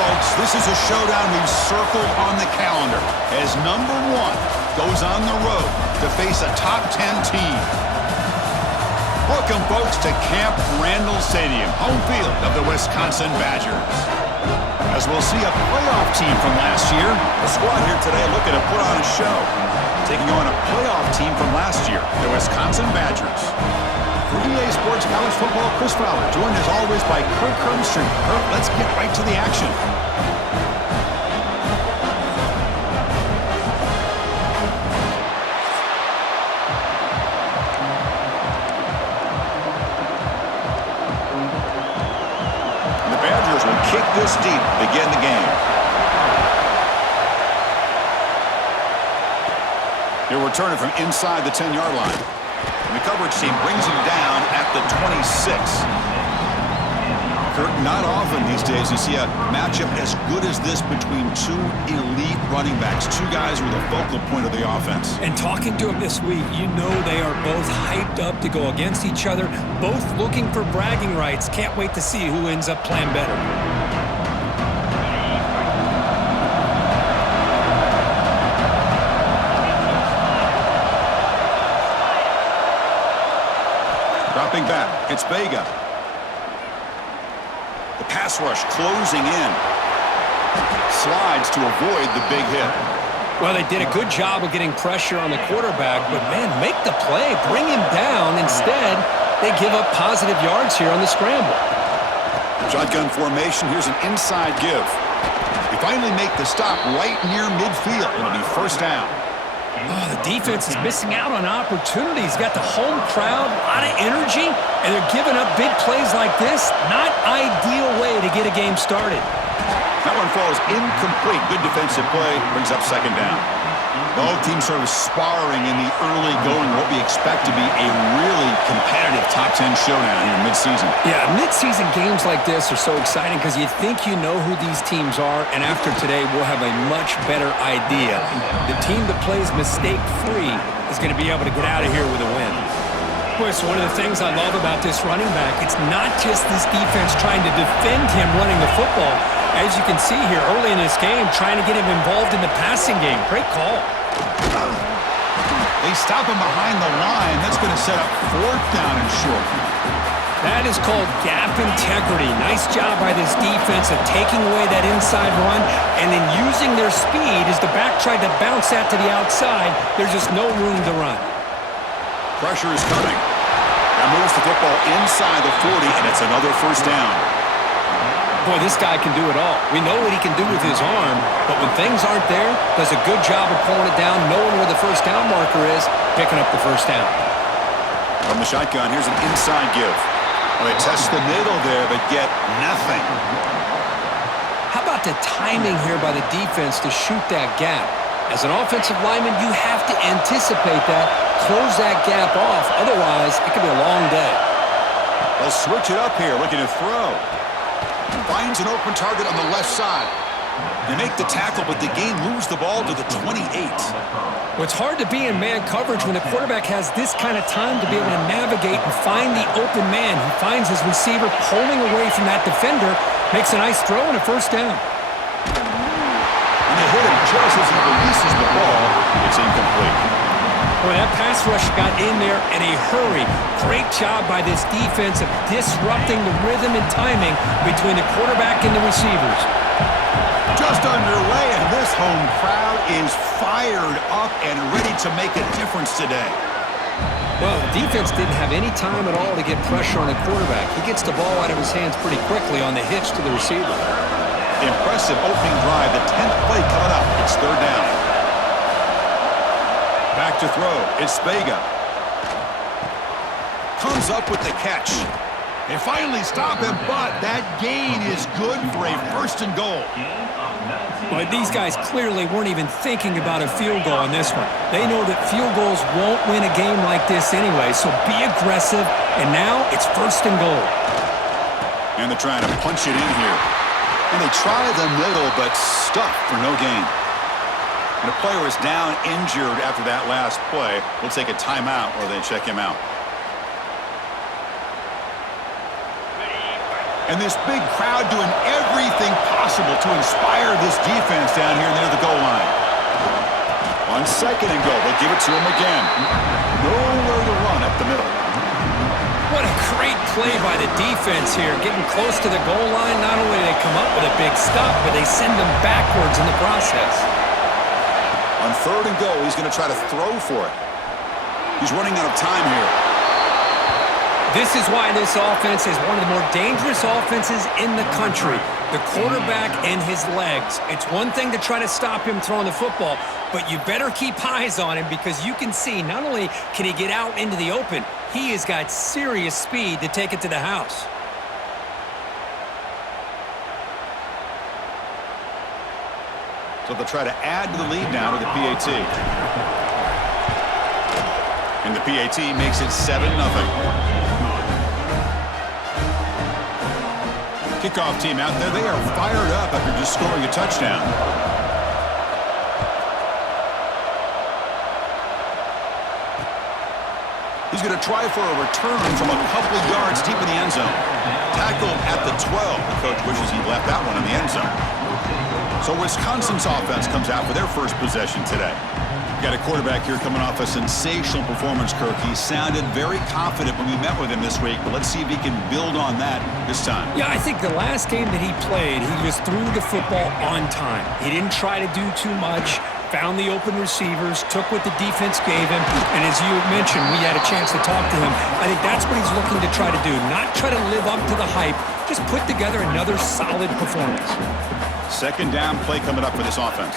folks, this is a showdown we've circled on the calendar as number 1 goes on the road to face a top 10 team. Welcome, folks, to Camp Randall Stadium, home field of the Wisconsin Badgers. As we'll see a playoff team from last year, the squad here today looking to put on a show, taking on a playoff team from last year, the Wisconsin Badgers. For EA Sports College Football, Chris Fowler, joined as always by Kirk Hermstreet. Kirk, let's get right to the action. And the Badgers will kick this deep to begin the game. He'll return it from inside the 10-yard line. And the coverage team brings him down at the 26. Kurt, not often these days you see a matchup as good as this between two elite running backs, two guys who are the focal point of the offense. And talking to them this week, you know they are both hyped up to go against each other, both looking for bragging rights. Can't wait to see who ends up playing better. Dropping back, it's Vega. The pass rush closing in. Slides to avoid the big hit. Well, they did a good job of getting pressure on the quarterback, but, man, make the play. Bring him down. Instead, they give up positive yards here on the scramble. Shotgun formation. Here's an inside give. They finally make the stop right near midfield. It'll be first down. Oh, the defense is missing out on opportunities. Got the home crowd, a lot of energy, and they're giving up big plays like this. Not ideal way to get a game started. That one falls incomplete. Good defensive play. Brings up second down. Both teams sort of sparring in the early going, what we expect to be a really competitive top 10 showdown here mid-season. Yeah, mid-season games like this are so exciting because you think you know who these teams are, and after today, we'll have a much better idea. The team that plays mistake-free is going to be able to get out of here with a win. Boy, it's one of the things I love about this running back. It's not just this defense trying to defend him running the football. As you can see here early in this game, trying to get him involved in the passing game. Great call. They stop him behind the line. That's going to set up fourth down and short. That is called gap integrity. Nice job by this defense of taking away that inside run and then using their speed as the back tried to bounce that to the outside. There's just no room to run. Pressure is coming. That moves the football inside the 40, and it's another first down. Boy, this guy can do it all. We know what he can do with his arm, but when things aren't there, does a good job of pulling it down, knowing where the first down marker is, picking up the first down. From the shotgun, here's an inside give. Well, they test the middle there, but get nothing. How about the timing here by the defense to shoot that gap? As an offensive lineman, you have to anticipate that, close that gap off. Otherwise, it could be a long day. They'll switch it up here, looking to throw. Finds an open target on the left side. They make the tackle, but the game moves the ball to the 28. Well, it's hard to be in man coverage when the quarterback has this kind of time to be able to navigate and find the open man. He finds his receiver pulling away from that defender, makes a nice throw and a first down. And they hit him just as he releases the ball. It's incomplete. Boy, that pass rush got in there in a hurry. Great job by this defense of disrupting the rhythm and timing between the quarterback and the receivers. Just underway, and this home crowd is fired up and ready to make a difference today. Well, the defense didn't have any time at all to get pressure on the quarterback. He gets the ball out of his hands pretty quickly on the hitch to the receiver. Impressive opening drive. The 10th play coming up. It's third down. Back to throw. It's Vega. Comes up with the catch. They finally stop him, but that gain is good for a first and goal. Well, these guys clearly weren't even thinking about a field goal on this one. They know that field goals won't win a game like this anyway, so be aggressive, and now it's first and goal. And they're trying to punch it in here. And they try the middle, but stuck for no gain. And the player is down injured after that last play. We'll take a timeout or they check him out. And this big crowd doing everything everything possible to inspire this defense down here near the goal line. On second and goal, they'll give it to him again. Nowhere to run up the middle. What a great play by the defense here. Getting close to the goal line, not only do they come up with a big stop, but they send them backwards in the process. On third and goal, he's going to try to throw for it. He's running out of time here. This is why this offense is one of the more dangerous offenses in the country. The quarterback and his legs. It's one thing to try to stop him throwing the football, but you better keep eyes on him because you can see not only can he get out into the open, he has got serious speed to take it to the house. So they'll try to add to the lead now with the PAT. And the PAT makes it 7-0. Kickoff team out there, they are fired up after just scoring a touchdown. He's going to try for a return from a couple of yards deep in the end zone. Tackled at the 12. The coach wishes he left that one in the end zone. So Wisconsin's offense comes out for their first possession today. Got a quarterback here coming off a sensational performance, Kirk. He sounded very confident when we met with him this week, but let's see if he can build on that this time. Yeah, I think the last game that he played, he just threw the football on time. He didn't try to do too much, found the open receivers, took what the defense gave him, and as you mentioned, we had a chance to talk to him. I think that's what he's looking to try to do, not try to live up to the hype, just put together another solid performance. Second down play coming up for this offense.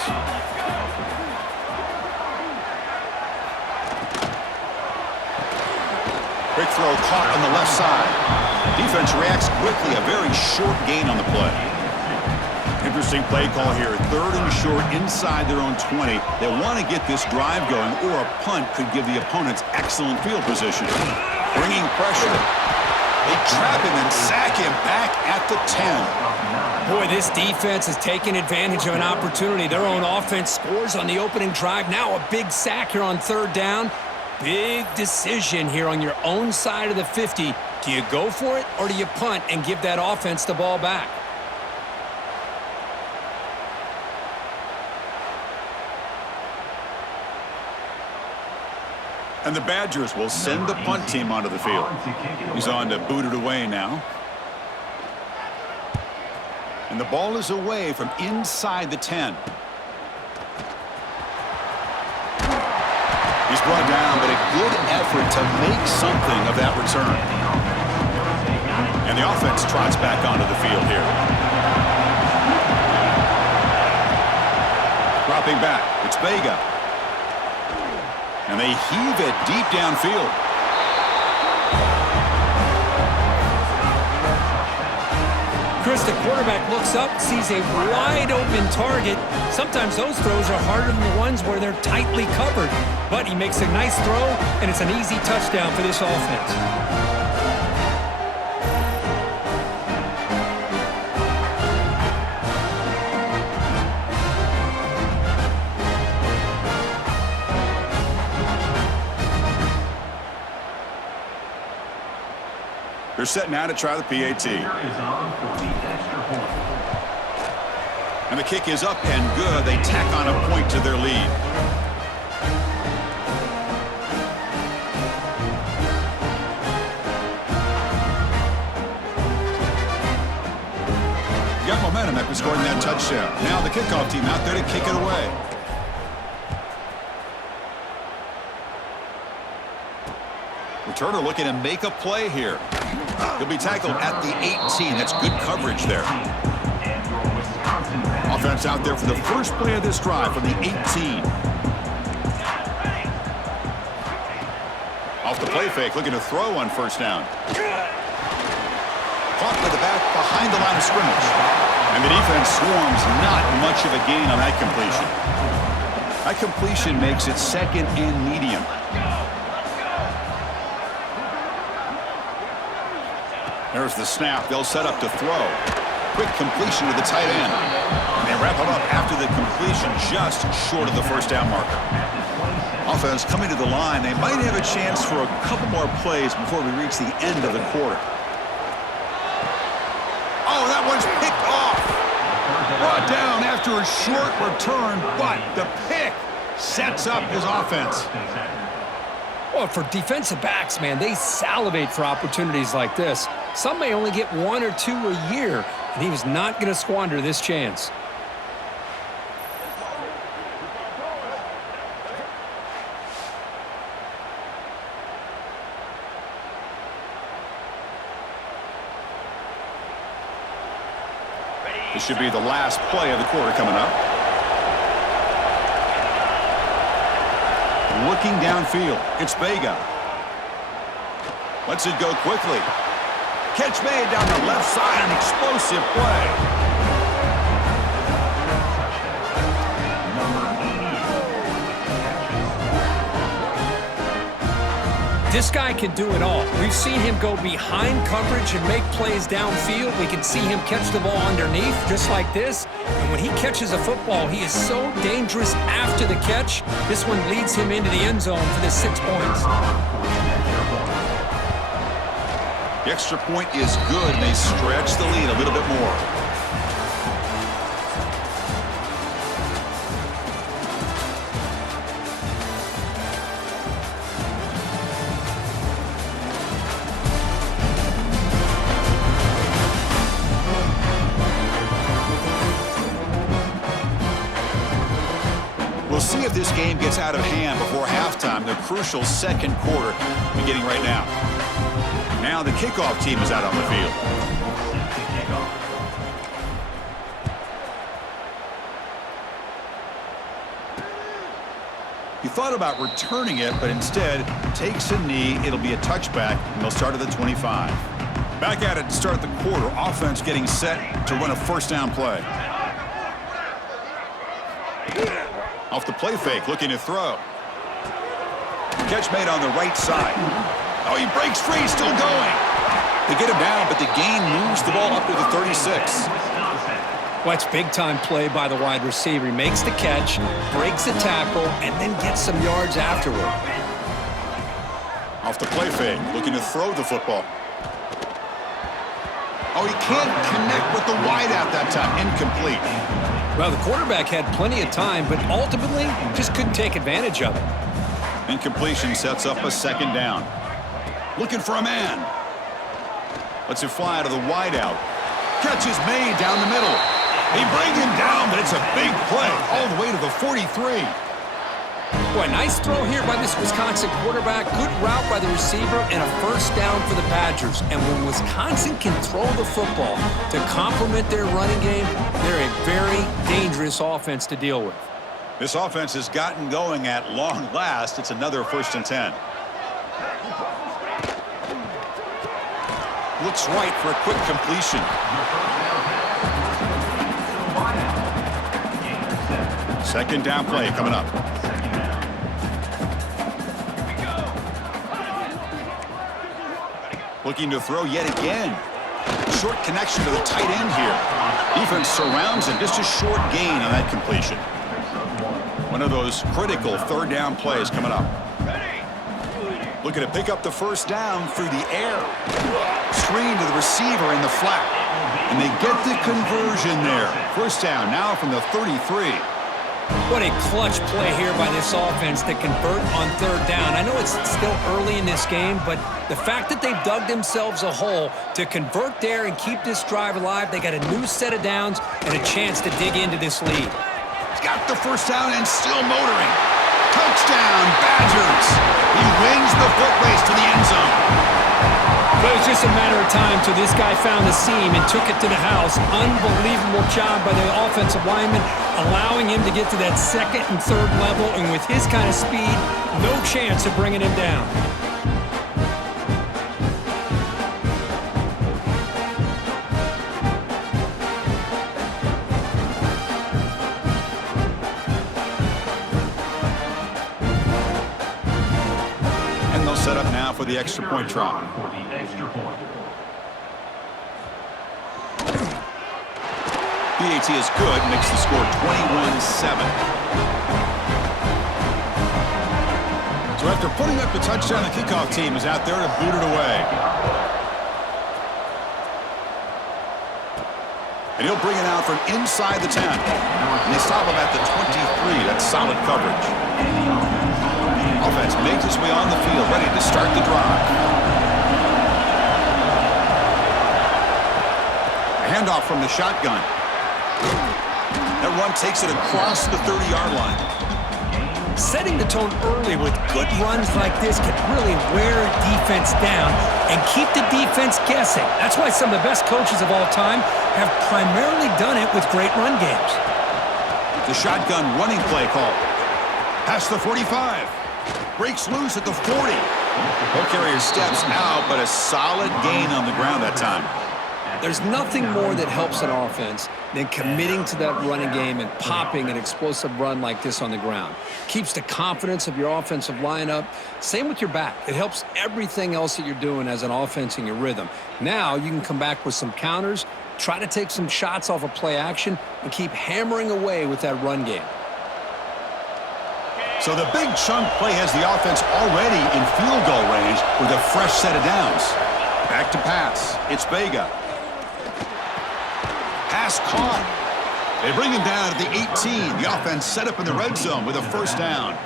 Quick throw caught on the left side. Defense reacts quickly. A very short gain on the play. Interesting play call here. Third and short inside their own 20. They want to get this drive going, or a punt could give the opponents excellent field position. Bringing pressure. They trap him and sack him back at the 10. Boy, this defense is taking advantage of an opportunity. Their own offense scores on the opening drive. Now a big sack here on third down. Big decision here on your own side of the 50. Do you go for it or do you punt and give that offense the ball back? And the Badgers will send the punt team onto the field. He's on to boot it away now. And the ball is away from inside the 10. He's brought down, but a good effort to make something of that return. And the offense trots back onto the field here. Dropping back, it's Vega. And they heave it deep downfield. Chris, the quarterback looks up, sees a wide-open target. Sometimes those throws are harder than the ones where they're tightly covered. But he makes a nice throw, and it's an easy touchdown for this offense. They're setting now to try the PAT. And the kick is up and good. They tack on a point to their lead. Got momentum after scoring that touchdown. Now the kickoff team out there to kick it away. Returner looking to make a play here. He'll be tackled at the 18. That's good coverage there. Offense out there for the first play of this drive from the 18. Off the play fake, looking to throw on first down. Caught with the back behind the line of scrimmage. And the defense swarms, not much of a gain on that completion. That completion makes it second and medium. There's the snap. They'll set up to throw. Quick completion to the tight end. And they wrap it up after the completion just short of the first down marker. Offense coming to the line. They might have a chance for a couple more plays before we reach the end of the quarter. Oh, that one's picked off. Brought down after a short return, but the pick sets up his offense. Well, for defensive backs, man, they salivate for opportunities like this. Some may only get 1 or 2 a year, and he was not going to squander this chance. This should be the last play of the quarter coming up. Looking downfield, it's Vega. Lets it go quickly. Catch made down the left side, an explosive play. This guy can do it all. We've seen him go behind coverage and make plays downfield. We can see him catch the ball underneath just like this. And when he catches a football, he is so dangerous after the catch. This one leads him into the end zone for the 6 points. The extra point is good, and they stretch the lead a little bit more. We'll see if this game gets out of hand before halftime, the crucial second quarter beginning right now. Now the kickoff team is out on the field. He thought about returning it, but instead takes a knee. It'll be a touchback, and they'll start at the 25. Back at it to start the quarter. Offense getting set to run a first down play. Off the play fake, looking to throw. Catch made on the right side. Oh, he breaks free, still going. They get him down, but the gain moves the ball up to the 36. Well, that's big-time play by the wide receiver. He makes the catch, breaks the tackle, and then gets some yards afterward. Off the play fake, looking to throw the football. Oh, he can't connect with the wideout that time. Incomplete. Well, the quarterback had plenty of time, but ultimately just couldn't take advantage of it. Incompletion sets up a second down. Looking for a man. Lets it fly out of the wideout. Catch is made down the middle. They bring him down, but it's a big play all the way to the 43. Boy, nice throw here by this Wisconsin quarterback. Good route by the receiver and a first down for the Badgers. And when Wisconsin can throw the football to complement their running game, they're a very dangerous offense to deal with. This offense has gotten going at long last. It's another 1st and 10. Looks right for a quick completion. Second down play coming up. Looking to throw yet again. Short connection to the tight end here. Defense surrounds him. Just a short gain on that completion. One of those critical third down plays coming up. Looking to pick up the first down through the air. Screen to the receiver in the flat. And they get the conversion there. First down now from the 33. What a clutch play here by this offense to convert on third down. I know it's still early in this game, but the fact that they've dug themselves a hole to convert there and keep this drive alive, they got a new set of downs and a chance to dig into this lead. He's got the first down and still motoring. Touchdown, Badgers. He wins the foot race to the end zone. But it was just a matter of time till this guy found the seam and took it to the house. Unbelievable job by the offensive lineman, allowing him to get to that second and third level, and with his kind of speed, no chance of bringing him down. And they'll set up now for the extra point try. PAT is good, makes the score 21-7. So after putting up the touchdown, the kickoff team is out there to boot it away. And he'll bring it out from inside the 10. And they stop him at the 23. That's solid coverage. Offense makes its way on the field, ready to start the drive. A handoff from the shotgun. That run takes it across the 30-yard line. Setting the tone early with good runs like this can really wear defense down and keep the defense guessing. That's why some of the best coaches of all time have primarily done it with great run games. The shotgun running play call. Past the 45. Breaks loose at the 40. Ball carrier steps out, but a solid gain on the ground that time. There's nothing more that helps an offense than committing to that running game and popping an explosive run like this on the ground. Keeps the confidence of your offensive lineup. Same with your back. It helps everything else that you're doing as an offense in your rhythm. Now you can come back with some counters, try to take some shots off of play action, and keep hammering away with that run game. So the big chunk play has the offense already in field goal range with a fresh set of downs. Back to pass. It's Vega. Pass caught. They bring him down at the 18. The offense set up in the red zone with a first down.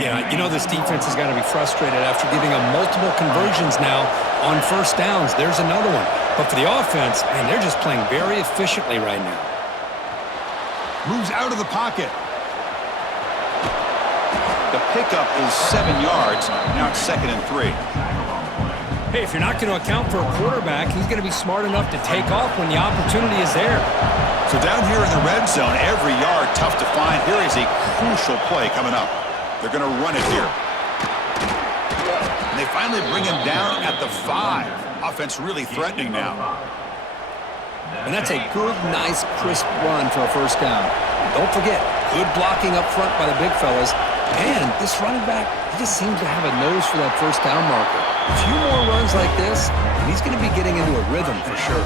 Yeah, you know this defense has got to be frustrated after giving up multiple conversions now on first downs. There's another one. But for the offense, man, they're just playing very efficiently right now. Moves out of the pocket. The pickup is 7 yards. Now it's 2nd and 3. Hey, if you're not going to account for a quarterback, he's going to be smart enough to take off when the opportunity is there. So down here in the red zone, every yard tough to find. Here is a crucial play coming up. They're going to run it here. And they finally bring him down at the 5. Offense really threatening now. And that's a good, nice, crisp run for a first down. Don't forget, good blocking up front by the big fellas. And this running back, he just seems to have a nose for that first down marker. A few more runs like this, and he's going to be getting into a rhythm for sure.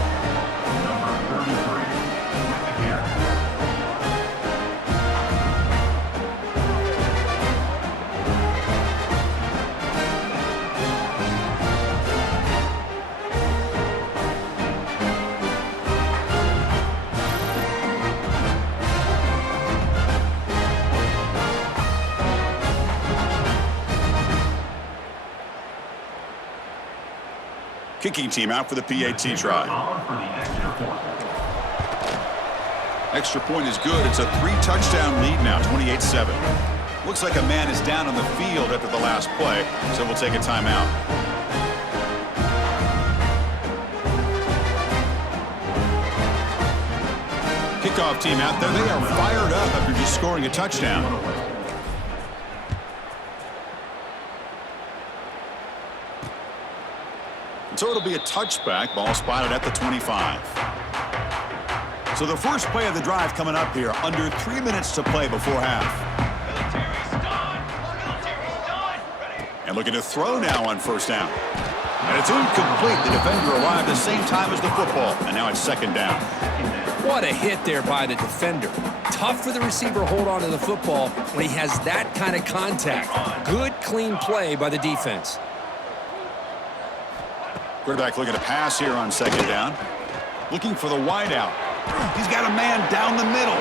Kicking team out for the PAT try. Extra point is good. It's a 3-touchdown lead now, 28-7. Looks like a man is down on the field after the last play, so we'll take a timeout. Kickoff team out there. They are fired up after just scoring a touchdown. So it'll be a touchback. Ball spotted at the 25. So the first play of the drive coming up here. Under 3 minutes to play before half. And looking to throw now on first down. And it's incomplete. The defender arrived the same time as the football. And now it's 2nd down. What a hit there by the defender. Tough for the receiver to hold on to the football when he has that kind of contact. Good, clean play by the defense. Quarterback looking to pass here on 2nd down. Looking for the wideout. He's got a man down the middle.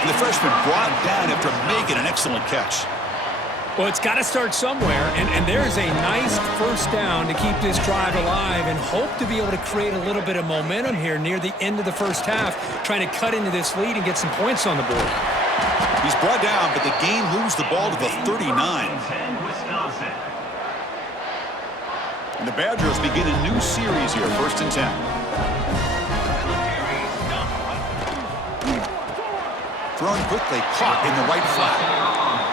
And the freshman brought down after making an excellent catch. Well, it's got to start somewhere, and there's a nice first down to keep this drive alive and hope to be able to create a little bit of momentum here near the end of the first half, trying to cut into this lead and get some points on the board. He's brought down, but the game moves the ball to the 39. And the Badgers begin a new series here, 1st and 10. Thrown quickly, caught in the right flat.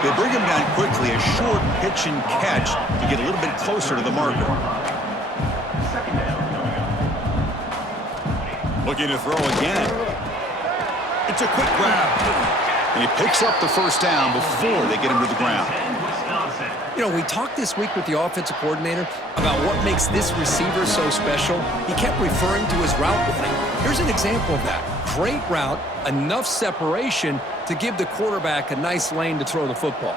They bring him down quickly, a short pitch and catch to get a little bit closer to the marker. Looking to throw again. It's a quick grab. And he picks up the first down before they get him to the ground. You know, we talked this week with the offensive coordinator about what makes this receiver so special. He kept referring to his route running. Here's an example of that. Great route, enough separation to give the quarterback a nice lane to throw the football.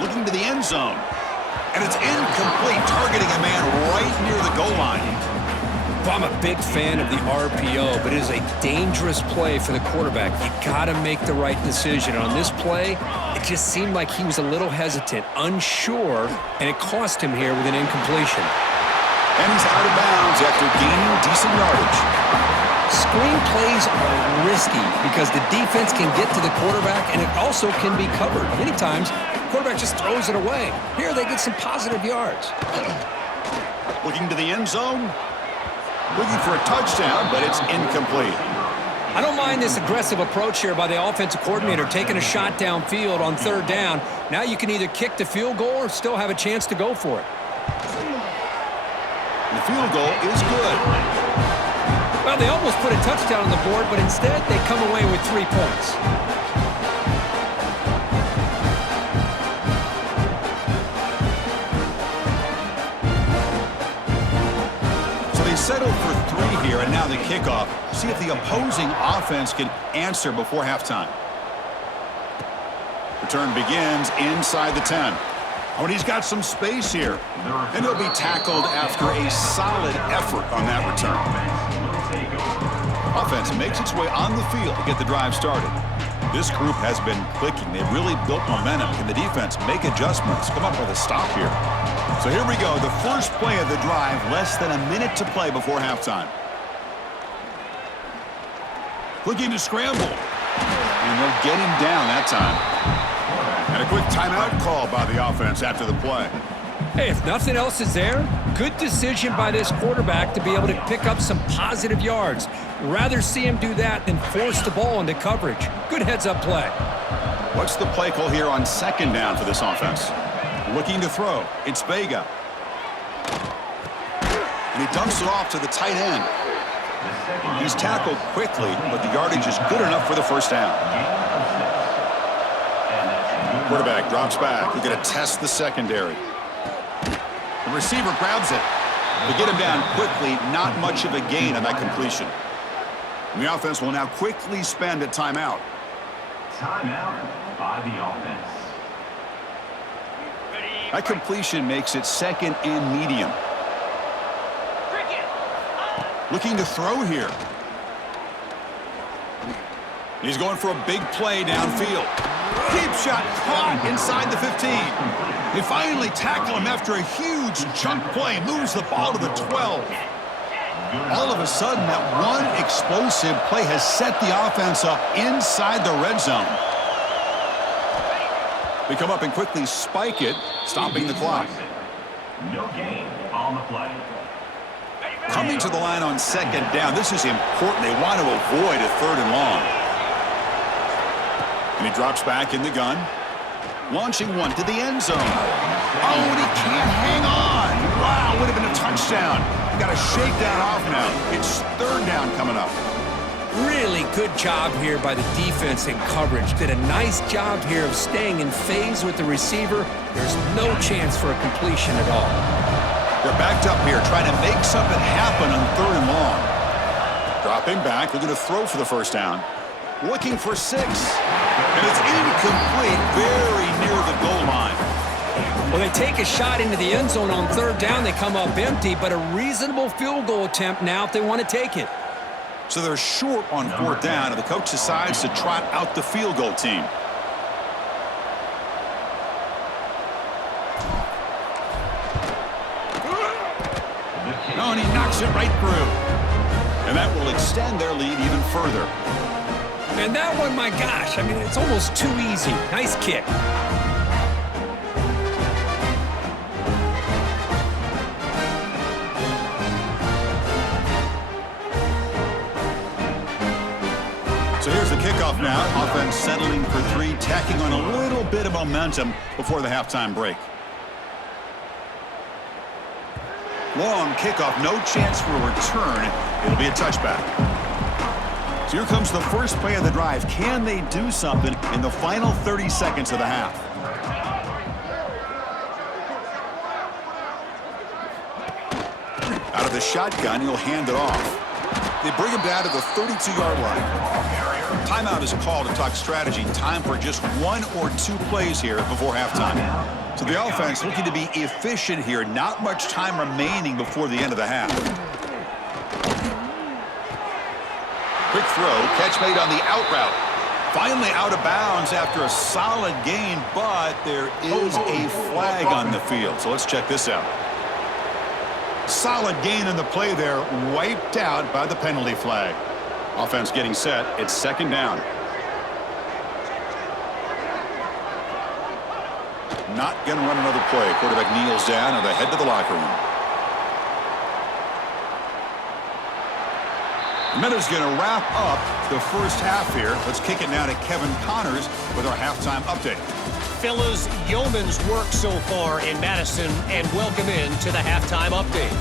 Looking to the end zone. And it's incomplete, targeting a man right near the goal line. Well, I'm a big fan of the RPO, but it is a dangerous play for the quarterback. You got to make the right decision. And on this play, it just seemed like he was a little hesitant, unsure, and it cost him here with an incompletion. And he's out of bounds after gaining decent yardage. Screen plays are risky because the defense can get to the quarterback, and it also can be covered. Many times, the quarterback just throws it away. Here, they get some positive yards. Looking to the end zone. Looking for a touchdown, but it's incomplete. I don't mind this aggressive approach here by the offensive coordinator, taking a shot downfield on third down. Now you can either kick the field goal or still have a chance to go for it. The field goal is good. Well, they almost put a touchdown on the board, but instead they come away with 3 points. Settled for 3 here, and now the kickoff. See if the opposing offense can answer before halftime. Return begins inside the 10. Oh, and he's got some space here. And he'll be tackled after a solid effort on that return. Offense makes its way on the field to get the drive started. This group has been clicking. They've really built momentum. Can the defense make adjustments? Come up with a stop here. So here we go, the first play of the drive, less than a minute to play before halftime. Looking to scramble. And they'll get him down that time. And a quick timeout call by the offense after the play. Hey, if nothing else is there, good decision by this quarterback to be able to pick up some positive yards. Rather see him do that than force the ball into coverage. Good heads-up play. What's the play call here on second down for this offense? Looking to throw. It's Vega. And he dumps it off to the tight end. He's tackled quickly, but the yardage is good enough for the first down. Quarterback drops back. We're going to test the secondary. The receiver grabs it. They get him down quickly. Not much of a gain on that completion. And the offense will now quickly spend a timeout. Timeout by the offense. That completion makes it second and medium. Looking to throw here. He's going for a big play downfield. Deep shot caught inside the 15. They finally tackle him after a huge chunk play. Moves the ball to the 12. All of a sudden, that one explosive play has set the offense up inside the red zone. They come up and quickly spike it, stopping the clock. No gain on the play. Coming to the line on second down. This is important. They want to avoid a third and long. And he drops back in the gun. Launching one to the end zone. Oh, and he can't hang on. Wow, would have been a touchdown. Got to shake that off now. It's third down coming up. Really good job here by the defense in coverage. Did a nice job here of staying in phase with the receiver. There's no chance for a completion at all. They're backed up here, trying to make something happen on third and long. Dropping back, they're going to throw for the first down. Looking for 6. And it's incomplete, very near the goal line. Well, they take a shot into the end zone on third down. They come up empty, but a reasonable field goal attempt now if they want to take it. So they're short on fourth down, and the coach decides to trot out the field goal team. Oh, and he knocks it right through. And that will extend their lead even further. And that one, my gosh, I mean, it's almost too easy. Nice kick. So here's the kickoff now. Offense settling for 3, tacking on a little bit of momentum before the halftime break. Long kickoff, no chance for a return. It'll be a touchback. So here comes the first play of the drive. Can they do something in the final 30 seconds of the half? Out of the shotgun, he'll hand it off. They bring him down to the 32-yard line. Timeout is called to talk strategy. Time for just 1 or 2 plays here before halftime. So the offense looking to be efficient here. Not much time remaining before the end of the half. Quick throw, catch made on the out route. Finally out of bounds after a solid gain, but there is a flag on the field. So let's check this out. Solid gain in the play there, wiped out by the penalty flag. Offense getting set. It's second down. Not going to run another play. Quarterback kneels down and they head to the locker room. Minute's going to wrap up the first half here. Let's kick it now to Kevin Connors with our halftime update. Fellas, yeoman's work so far in Madison, and welcome in to the halftime update.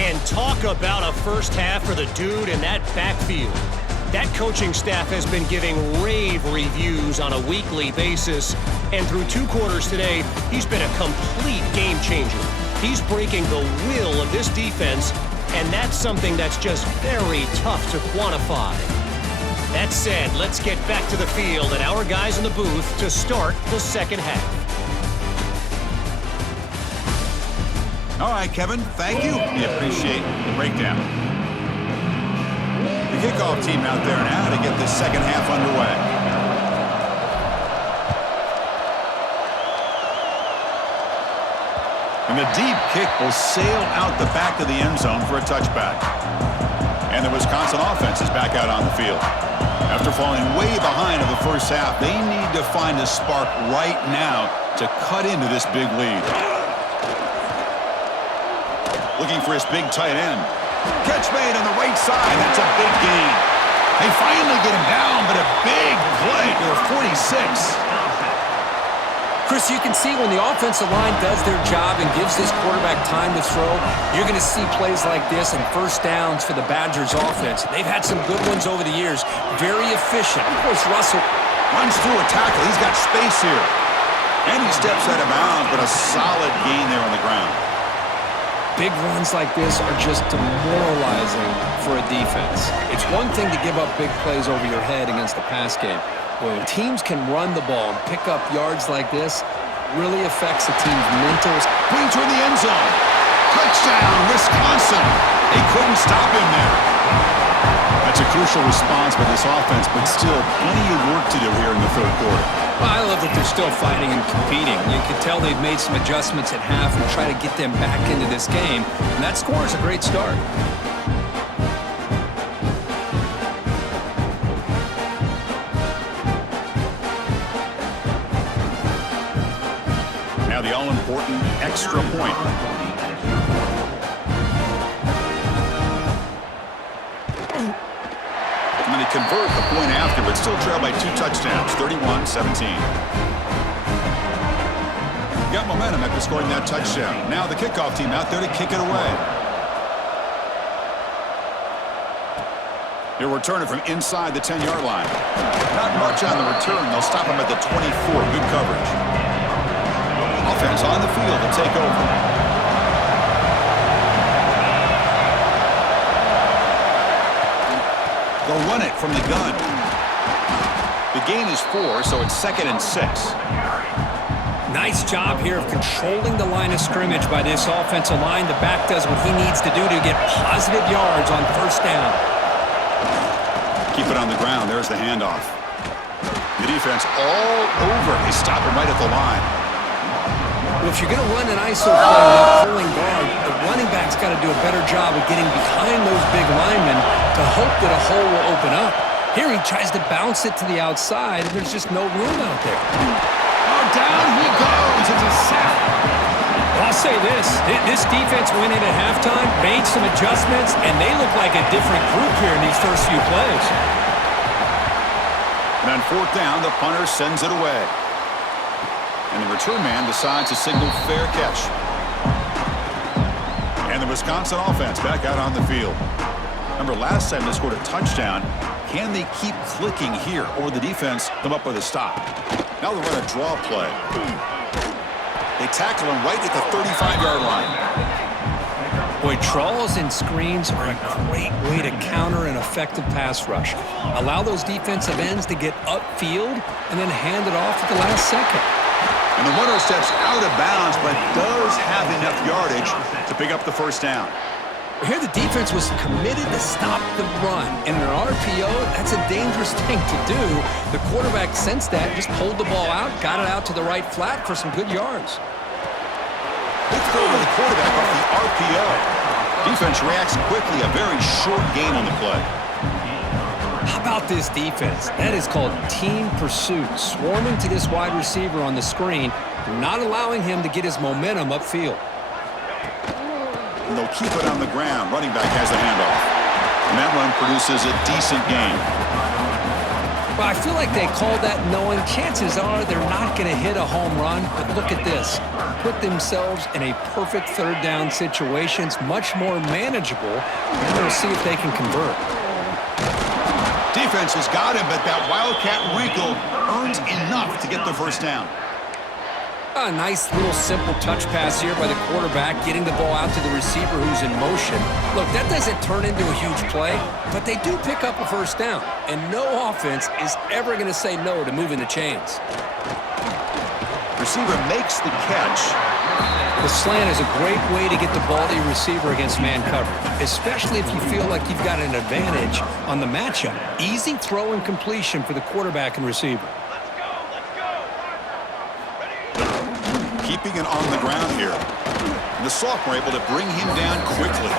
And talk about a first half for the dude in that backfield. That coaching staff has been giving rave reviews on a weekly basis, and through 2 quarters today, he's been a complete game changer. He's breaking the will of this defense, and that's something that's just very tough to quantify. That said, let's get back to the field and our guys in the booth to start the second half. All right, Kevin, thank you. We appreciate the breakdown. The kickoff team out there now to get this second half underway. And the deep kick will sail out the back of the end zone for a touchback. And the Wisconsin offense is back out on the field. After falling way behind in the first half, they need to find a spark right now to cut into this big lead. Looking for his big tight end. Catch made on the right side. That's a big gain. They finally get him down, but a big play to the 46. Chris, you can see when the offensive line does their job and gives this quarterback time to throw, you're going to see plays like this and first downs for the Badgers offense. They've had some good ones over the years. Very efficient. Of course, Russell Runs through a tackle. He's got space here. And he steps out of bounds, but a solid gain there on the ground. big runs like this are just demoralizing for a defense. It's one thing to give up big plays over your head against the pass game. When teams can run the ball and pick up yards like this, it really affects the team's mental. Putting toward the end zone. Touchdown, Wisconsin. They couldn't stop him there. That's a crucial response by this offense, but still plenty of work to do here in the third quarter. Well, I love that they're still fighting and competing. You can tell they've made some adjustments at half and try to get them back into this game. And that score is a great start. Now the all-important extra point. And then they convert the point after, but still trail by 2 touchdowns, 31-17. Got momentum after scoring that touchdown. Now the kickoff team out there to kick it away. He'll return it from inside the 10-yard line. Not much on the return. They'll stop him at the 24. Good coverage. Offense on the field to take over. They'll run it from the gun. The gain is 4, so it's 2nd and 6. Nice job here of controlling the line of scrimmage by this offensive line. The back does what he needs to do to get positive yards on first down. Keep it on the ground. There's the handoff. The defense all over. They stop him right at the line. Well, if you're going to run an ISO play with pulling guard, the running back's got to do a better job of getting behind those big linemen to hope that a hole will open up. Here he tries to bounce it to the outside, and there's just no room out there. Oh, down he goes. It's a sack. Well, I'll say this defense went in at halftime, made some adjustments, and they look like a different group here in these first few plays. And on 4th down, the punter sends it away. And the return man decides to signal fair catch. And the Wisconsin offense back out on the field. Remember, last time they scored a touchdown. Can they keep clicking here, or the defense come up with a stop? Now they'll run a draw play. They tackle him right at the 35-yard line. Boy, draws and screens are a great way to counter an effective pass rush. Allow those defensive ends to get upfield and then hand it off at the last second. And the runner steps out of bounds, but does have enough yardage to pick up the first down. Here the defense was committed to stop the run. And in an RPO, that's a dangerous thing to do. The quarterback sensed that, just pulled the ball out, got it out to the right flat for some good yards. Big throw to the quarterback off the RPO. Defense reacts quickly, a very short gain on the play. How about this defense? That is called team pursuit. Swarming to this wide receiver on the screen, not allowing him to get his momentum upfield. And they'll keep it on the ground. Running back has the handoff. And that run produces a decent gain. Well, I feel like they called that knowing chances are they're not going to hit a home run. But look at this. Put themselves in a perfect third down situation. It's much more manageable. We're going to see if they can convert. Defense has got him, but that Wildcat wrinkle earns enough to get the first down. A nice little simple touch pass here by the quarterback, getting the ball out to the receiver who's in motion. Look, that doesn't turn into a huge play, but they do pick up a first down. And no offense is ever going to say no to moving the chains. Receiver makes the catch. The slant is a great way to get the ball to your receiver against man coverage, especially if you feel like you've got an advantage on the matchup. Easy throw and completion for the quarterback and receiver. Keeping it on the ground here. And the sophomore able to bring him down quickly.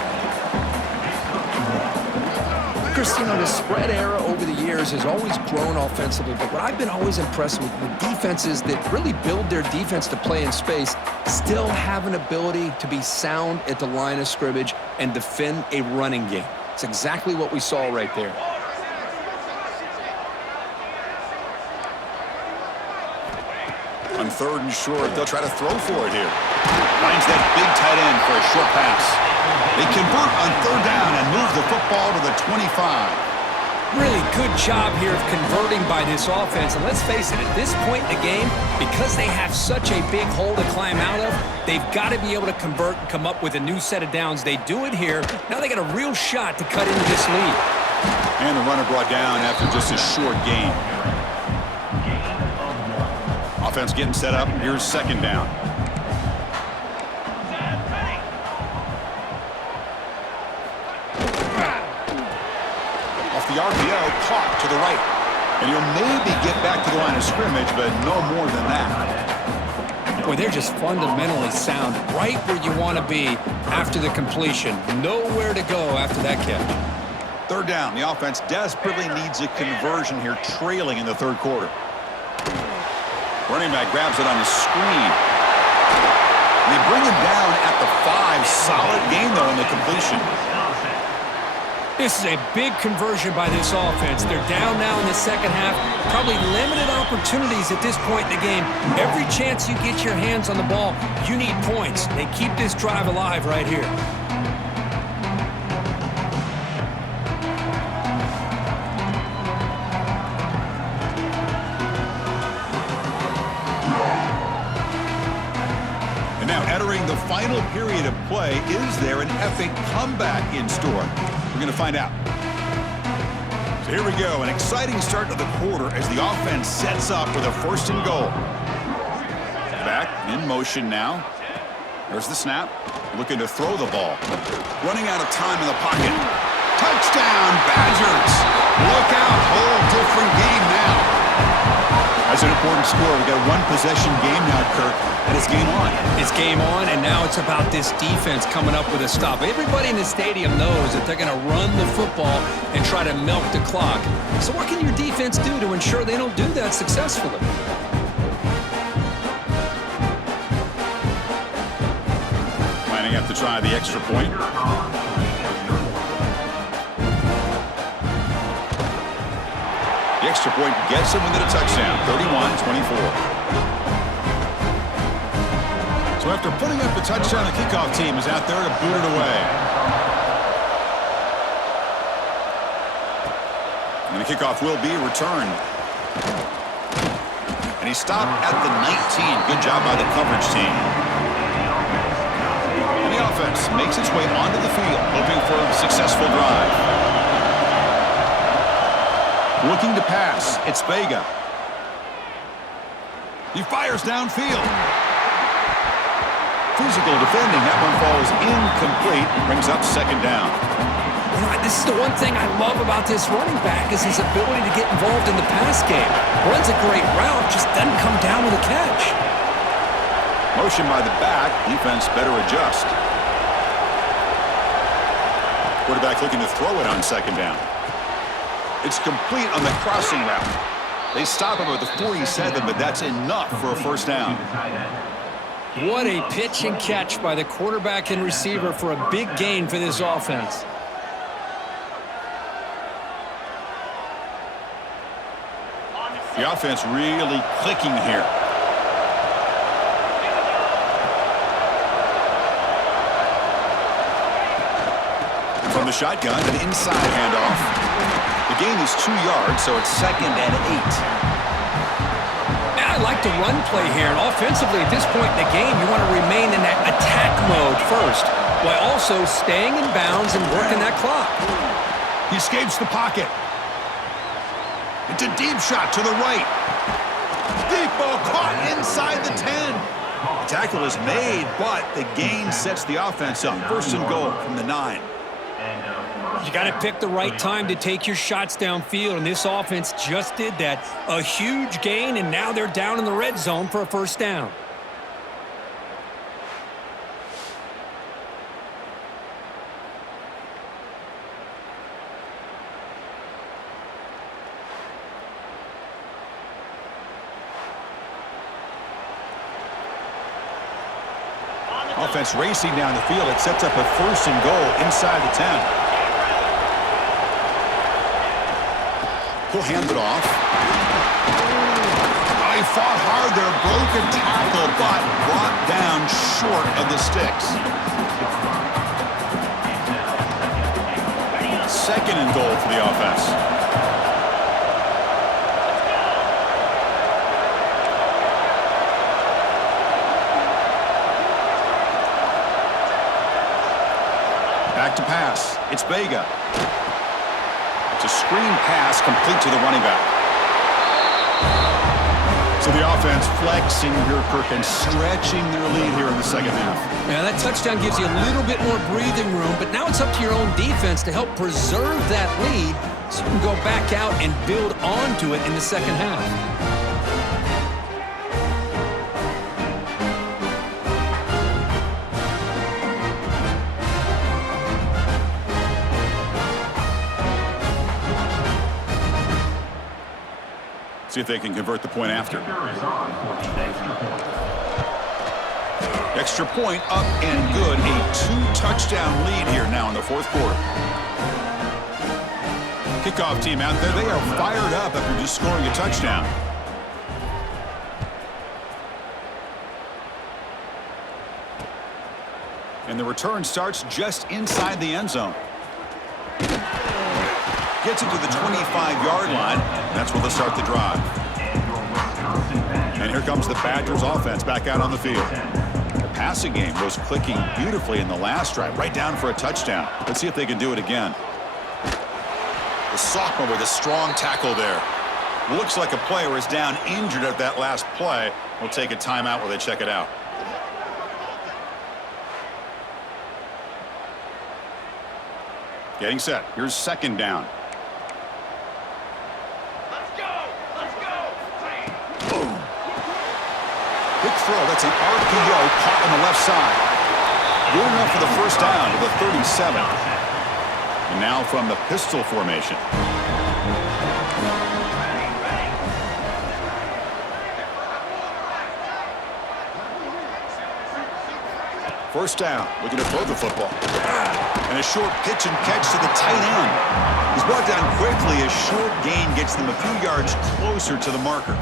Chris, you know, the spread era over the years has always grown offensively, but what I've been always impressed with defenses that really build their defense to play in space still have an ability to be sound at the line of scrimmage and defend a running game. It's exactly what we saw right there. On third and short, they'll try to throw for it here. Finds that big tight end for a short pass. They convert on third down and move the football to the 25. Really good job here of converting by this offense. And let's face it, at this point in the game, because they have such a big hole to climb out of, they've got to be able to convert and come up with a new set of downs. They do it here. Now they got a real shot to cut into this lead. And the runner brought down after just a short gain. Offense getting set up. Here's second down. Off the RPO, caught to the right. And he'll maybe get back to the line of scrimmage, but no more than that. Boy, they're just fundamentally sound, right where you want to be after the completion. Nowhere to go after that catch. Third down. The offense desperately needs a conversion here, trailing in the third quarter. Running back grabs it on the screen. They bring him down at the 5. Solid gain, though, in the completion. This is a big conversion by this offense. They're down now in the second half. Probably limited opportunities at this point in the game. Every chance you get your hands on the ball, you need points. They keep this drive alive right here. The final period of play, is there an epic comeback in store? We're going to find out. So here we go, an exciting start to the quarter as the offense sets up with a first and goal. Back in motion now. There's the snap. Looking to throw the ball. Running out of time in the pocket. Touchdown, Badgers! Look out, whole different game now. That's an important score. We've got one possession game now, Kirk, and it's game on. It's game on, and now it's about this defense coming up with a stop. Everybody in the stadium knows that they're going to run the football and try to milk the clock. So what can your defense do to ensure they don't do that successfully? Lining up to try the extra point. The extra point gets him within a touchdown, 31-24. So after putting up the touchdown, the kickoff team is out there to boot it away. And the kickoff will be returned. And he stopped at the 19. Good job by the coverage team. And the offense makes its way onto the field, hoping for a successful drive. Looking to pass, it's Vega. He fires downfield. Physical defending. That one falls incomplete. Brings up second down. You know, this is the one thing I love about this running back is his ability to get involved in the pass game. Runs a great route, just doesn't come down with a catch. Motion by the back. Defense better adjust. Quarterback looking to throw it on second down. It's complete on the crossing route. They stop him at the 47, but that's enough for a first down. What a pitch and catch by the quarterback and receiver for a big gain for this offense. The offense really clicking here. From the shotgun, an inside handoff. The gain is 2 yards, so it's 2nd and 8. I like the run play here. And offensively, at this point in the game, you want to remain in that attack mode first, while also staying in bounds and working that clock. He escapes the pocket. It's a deep shot to the right. Deep ball caught inside the 10. The tackle is made, but the gain sets the offense up. 1st and goal from the 9. You got to pick the right time to take your shots downfield, and this offense just did that. A huge gain, and now they're down in the red zone for a first down. Offense racing down the field. It sets up a 1st and goal inside the 10. He'll hand it off. He fought hard there. Broken tackle, but brought down short of the sticks. 2nd and goal for the offense. Back to pass. It's Vega. It's a screen pass complete to the running back. So the offense flexing here, Kirk, and stretching their lead here in the second half. Yeah, that touchdown gives you a little bit more breathing room, but now it's up to your own defense to help preserve that lead so you can go back out and build onto it in the second half. See if they can convert the point after. Extra point up and good. A 2-touchdown lead here now in the 4th quarter. Kickoff team out there. They are fired up after just scoring a touchdown. And the return starts just inside the end zone. Gets it to the 25-yard line. That's where they'll start the drive. And here comes the Badgers offense back out on the field. The passing game was clicking beautifully in the last drive, right down for a touchdown. Let's see if they can do it again. The sophomore with a strong tackle there. Looks like a player is down injured at that last play. We'll take a timeout while they check it out. Getting set. Here's 2nd down. Big throw. That's an RPO caught on the left side. Good enough for the first down to the 37. And now from the pistol formation. First down. Looking to throw the football. And a short pitch and catch to the tight end. He's brought down quickly. A short gain gets them a few yards closer to the marker.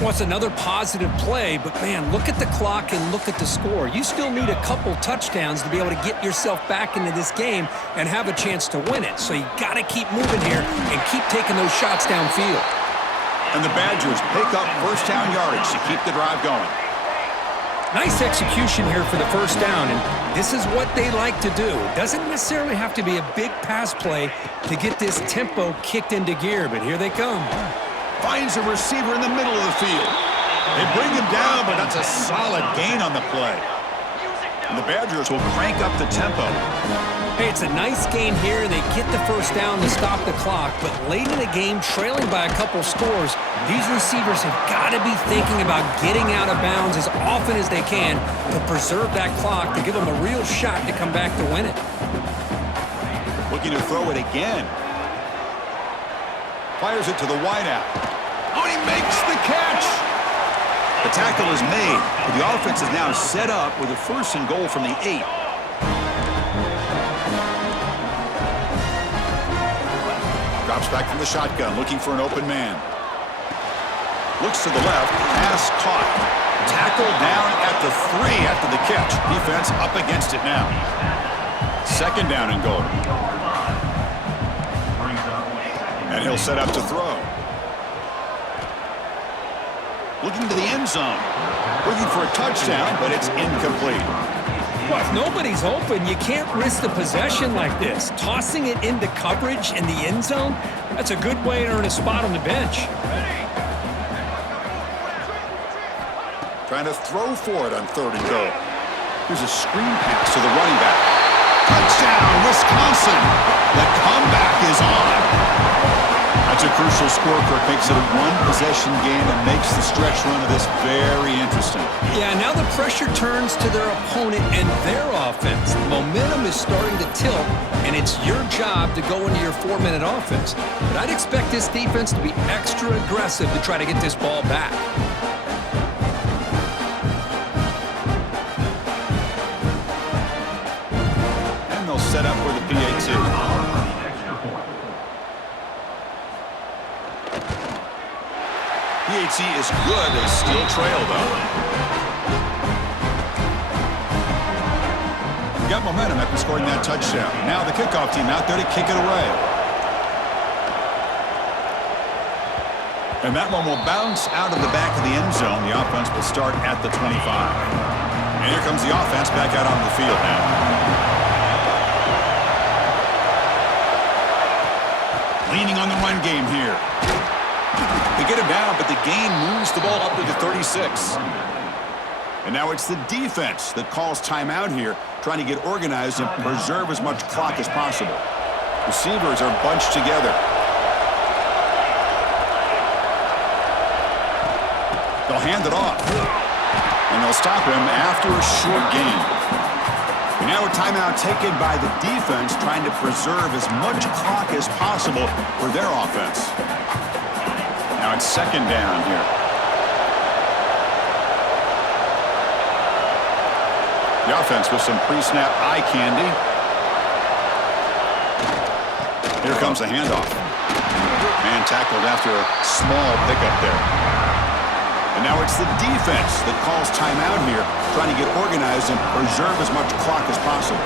Well, it's another positive play, but man, look at the clock and look at the score. You still need a couple touchdowns to be able to get yourself back into this game and have a chance to win it. So you got to keep moving here and keep taking those shots downfield. And the Badgers pick up first down yardage to keep the drive going. Nice execution here for the first down, and this is what they like to do. It doesn't necessarily have to be a big pass play to get this tempo kicked into gear, but here they come. Finds a receiver in the middle of the field. They bring him down, but that's a solid gain on the play. And the Badgers will crank up the tempo. Hey, it's a nice game here. They get the first down to stop the clock, but late in the game, trailing by a couple scores, these receivers have got to be thinking about getting out of bounds as often as they can to preserve that clock, to give them a real shot to come back to win it. Looking to throw it again. Fires it to the wideout. Oh, and he makes the catch. The tackle is made, but the offense is now set up with a 1st and goal from the 8. Drops back from the shotgun, looking for an open man. Looks to the left, pass caught. Tackled down at the 3 after the catch. Defense up against it now. 2nd down and goal. And he'll set up to throw. Looking to the end zone. Looking for a touchdown, but it's incomplete. Well, if nobody's open, you can't risk the possession like this. Tossing it into coverage in the end zone, that's a good way to earn a spot on the bench. Trying to throw for it on 3rd and goal. Here's a screen pass to the running back. Touchdown, Wisconsin! The comeback is on. That's a crucial score, Kirk. Makes it a 1-possession game and makes the stretch run of this very interesting. Yeah, now the pressure turns to their opponent and their offense. The momentum is starting to tilt, and it's your job to go into your 4-minute offense. But I'd expect this defense to be extra aggressive to try to get this ball back. And they'll set up for the PAT. PAT is good. They still trail, though. Got momentum after scoring that touchdown. Now the kickoff team out there to kick it away. And that one will bounce out of the back of the end zone. The offense will start at the 25. And here comes the offense back out onto the field now. Leaning on the run game here. They get him down, but the gain moves the ball up to the 36. And now it's the defense that calls timeout here, trying to get organized and preserve as much clock as possible. Receivers are bunched together. They'll hand it off. And they'll stop him after a short gain. And now a timeout taken by the defense, trying to preserve as much clock as possible for their offense. Now it's 2nd down here. The offense with some pre-snap eye candy. Here comes the handoff. Man tackled after a small pickup there. And now it's the defense that calls timeout here, trying to get organized and preserve as much clock as possible.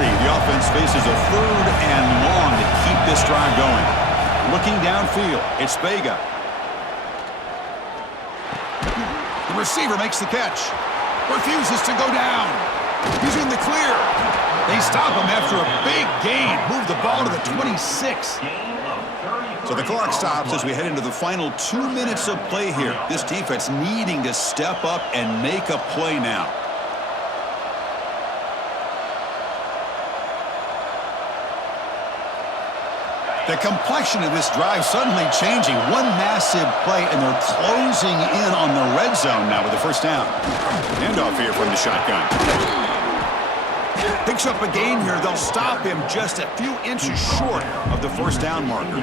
The offense faces a 3rd and long to keep this drive going. Looking downfield, it's Vega. The receiver makes the catch. Refuses to go down. He's in the clear. They stop him after a big gain. Move the ball to the 26. So the clock stops as we head into the final 2 minutes of play here. This defense needing to step up and make a play now. The complexion of this drive suddenly changing. One massive play, and they're closing in on the red zone now with the 1st down. Handoff here from the shotgun. Picks up a gain here. They'll stop him just a few inches short of the 1st down marker.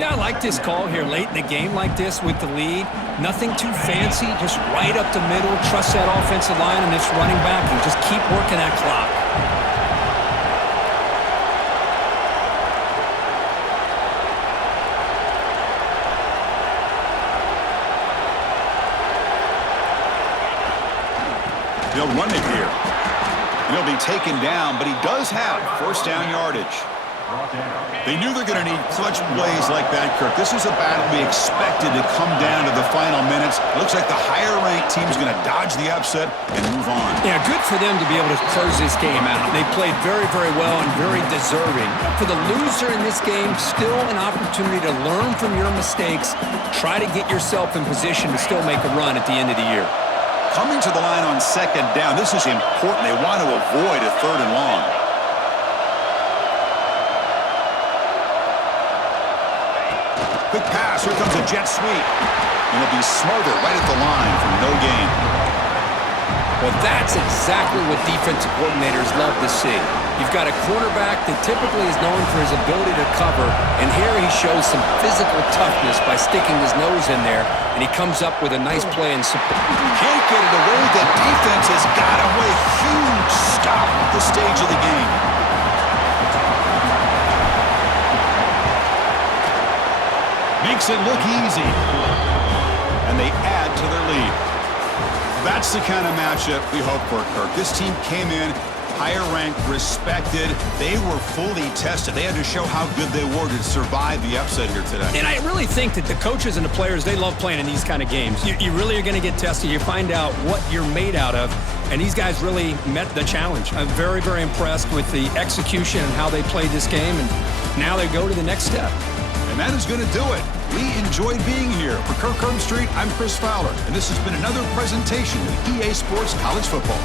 Yeah, I like this call here late in the game like this with the lead. Nothing too fancy, just right up the middle. Trust that offensive line and this running back and just keep working that clock. They'll run it here. And he'll be taken down, but he does have 1st down yardage. brought down. They knew they're going to need clutch plays like that, Kirk. This was a battle we expected to come down to the final minutes. Looks like the higher-ranked team's going to dodge the upset and move on. Yeah, good for them to be able to close this game out. They played very, very well and very deserving. For the loser in this game, still an opportunity to learn from your mistakes. Try to get yourself in position to still make a run at the end of the year. Coming to the line on second down, this is important. They want to avoid a third and long. Quick pass. Here comes a jet sweep. And it'll be Smothered right at the line for no gain. Well, that's exactly what defensive coordinators love to see. You've got a quarterback that typically is known for his ability to cover, and here he shows some physical toughness by sticking his nose in there, and he comes up with a nice play and support. Can't get it away. The defense has got away. Huge stop at this stage of the game. Makes it look easy. And they add to their lead. That's the kind of matchup we hope for, Kirk. This team came in higher ranked, respected. They were fully tested. They had to show how good they were to survive the upset here today. And I really think that the coaches and the players, they love playing in these kind of games. You really are going to get tested. You find out what you're made out of. And these guys really met the challenge. I'm very, very impressed with the execution and how they played this game. And now they go to the next step. And that is going to do it. We enjoyed being here. For Kirk Street, I'm Chris Fowler, and this has been another presentation of EA Sports College Football.